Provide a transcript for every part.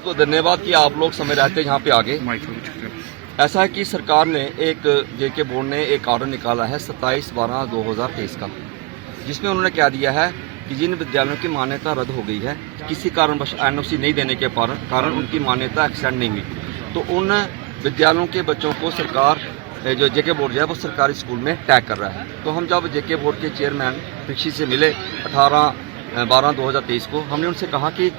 तो धन्यवाद कि आप लोग समय रहते यहाँ पे आगे। ऐसा है कि सरकार ने एक जेके बोर्ड ने एक ऑर्डर निकाला है 27/12/2023 का, जिसमें उन्होंने क्या दिया है कि जिन विद्यालयों की मान्यता रद्द हो गई है, किसी कारणवश एनओसी नहीं देने के कारण उनकी मान्यता एक्सटेंड नहीं हुई, तो उन विद्यालयों के बच्चों को सरकार जो जेके बोर्ड जो है वो सरकारी स्कूल में टैग कर रहा है। तो हम जब जेके बोर्ड के चेयरमैन परीक्षित से मिले 18/12/2023 को, हमने उनसे कहा कि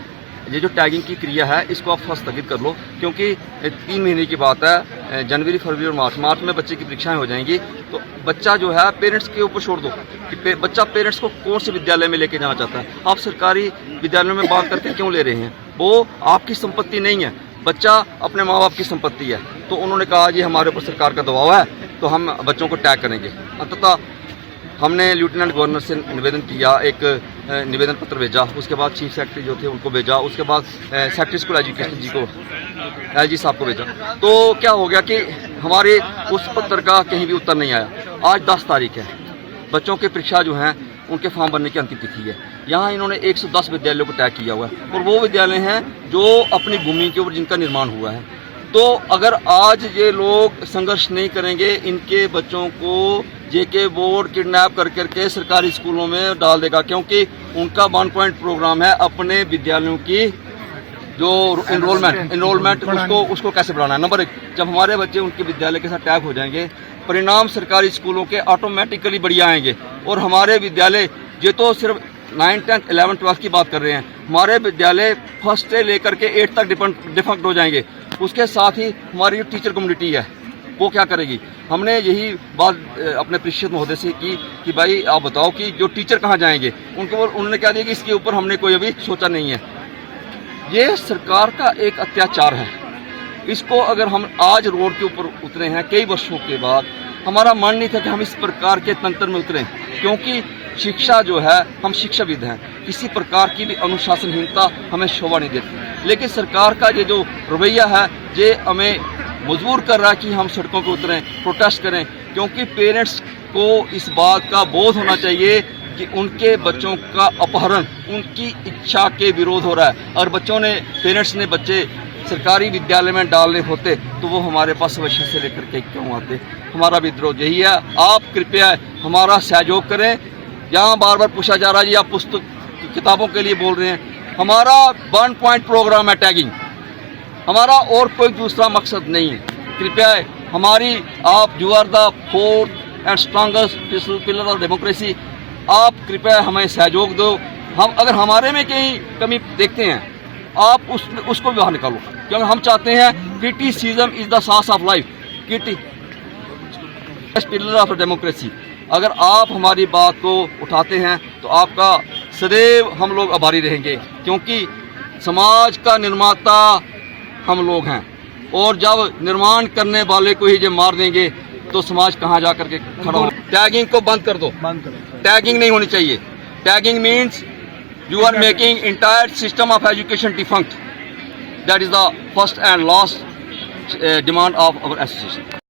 ये जो टैगिंग की क्रिया है इसको आप स्थगित कर लो, क्योंकि 3 महीने की बात है, जनवरी, फरवरी और मार्च में बच्चे की परीक्षाएं हो जाएंगी, तो बच्चा जो है पेरेंट्स के ऊपर छोड़ दो कि बच्चा पेरेंट्स को कौन से विद्यालय में लेके जाना चाहता है। आप सरकारी विद्यालयों में बात करके क्यों ले रहे हैं? वो आपकी संपत्ति नहीं है, बच्चा अपने माँ बाप की संपत्ति है। तो उन्होंने कहा जी हमारे ऊपर सरकार का दबाव है तो हम बच्चों को टैग करेंगे। अंततः हमने लेफ्टिनेंट गवर्नर से निवेदन किया, एक निवेदन पत्र भेजा, उसके बाद चीफ सेक्रेटरी जो थे उनको भेजा, उसके बाद सेक्रेटरी स्कूल एजुकेशन जी को, एलजी साहब को भेजा। तो क्या हो गया कि हमारे उस पत्र का कहीं भी उत्तर नहीं आया। आज 10 तारीख है, बच्चों की परीक्षा जो है उनके फॉर्म भरने की अंतिम तिथि है। यहाँ इन्होंने 110 विद्यालयों को टैग किया हुआ है और वो विद्यालय हैं जो अपनी भूमि के ऊपर जिनका निर्माण हुआ है। तो अगर आज ये लोग संघर्ष नहीं करेंगे, इनके बच्चों को जेके बोर्ड किडनैप कर करके सरकारी स्कूलों में डाल देगा, क्योंकि उनका 1 पॉइंट प्रोग्राम है अपने विद्यालयों की जो इनरोलमेंट उसको कैसे बढ़ाना है। नंबर 1, जब हमारे बच्चे उनके विद्यालय के साथ टैग हो जाएंगे, परिणाम सरकारी स्कूलों के ऑटोमेटिकली बढ़िया आएंगे और हमारे विद्यालय ये तो सिर्फ 9, 10, 11, 12 की बात कर रहे हैं, हमारे विद्यालय 1st से लेकर के 8 तक डिफेक्ट हो जाएंगे। उसके साथ ही हमारी जो टीचर कम्युनिटी है वो क्या करेगी? हमने यही बात अपने प्रीशियस महोदय से की कि भाई आप बताओ कि जो टीचर कहाँ जाएंगे। उन्होंने क्या दिया कि इसके ऊपर हमने कोई अभी सोचा नहीं है। ये सरकार का एक अत्याचार है। इसको अगर हम आज रोड के ऊपर उतरे हैं कई वर्षों के बाद, हमारा मन नहीं था कि हम इस प्रकार के तंत्र में उतरें, क्योंकि शिक्षा जो है, हम शिक्षाविद हैं, किसी प्रकार की भी अनुशासनहीनता हमें शोभा नहीं देती। लेकिन सरकार का ये जो रवैया है ये हमें मजबूर कर रहा है कि हम सड़कों पर उतरें, प्रोटेस्ट करें, क्योंकि पेरेंट्स को इस बात का बोध होना चाहिए कि उनके बच्चों का अपहरण उनकी इच्छा के विरोध हो रहा है। और पेरेंट्स ने बच्चे सरकारी विद्यालय में डालने होते तो वो हमारे पास अवश्य से लेकर के क्यों आते। हमारा विद्रोह यही है, आप कृपया हमारा सहयोग करें। यहाँ बार बार पूछा जा रहा है जी आप पुस्तक किताबों के लिए बोल रहे हैं, हमारा 1 पॉइंट प्रोग्राम है टैगिंग, हमारा और कोई दूसरा मकसद नहीं है। कृपया हमारी आप you are the 4th and strongest pillar of democracy, आप कृपया हमें सहयोग दो। हम अगर हमारे में कहीं कमी देखते हैं आप उसको भी बाहर निकालो, क्योंकि हम चाहते हैं criticism is the source of life, pillar of democracy. अगर आप हमारी बात को उठाते हैं तो आपका सदैव हम लोग आभारी रहेंगे, क्योंकि समाज का निर्माता हम लोग हैं और जब निर्माण करने वाले को ही जब मार देंगे तो समाज कहाँ जा करके खड़ा हो। टैगिंग को बंद कर दो, टैगिंग नहीं होनी चाहिए। Tagging means you are making entire system of education defunct. That is the first and last demand of our association.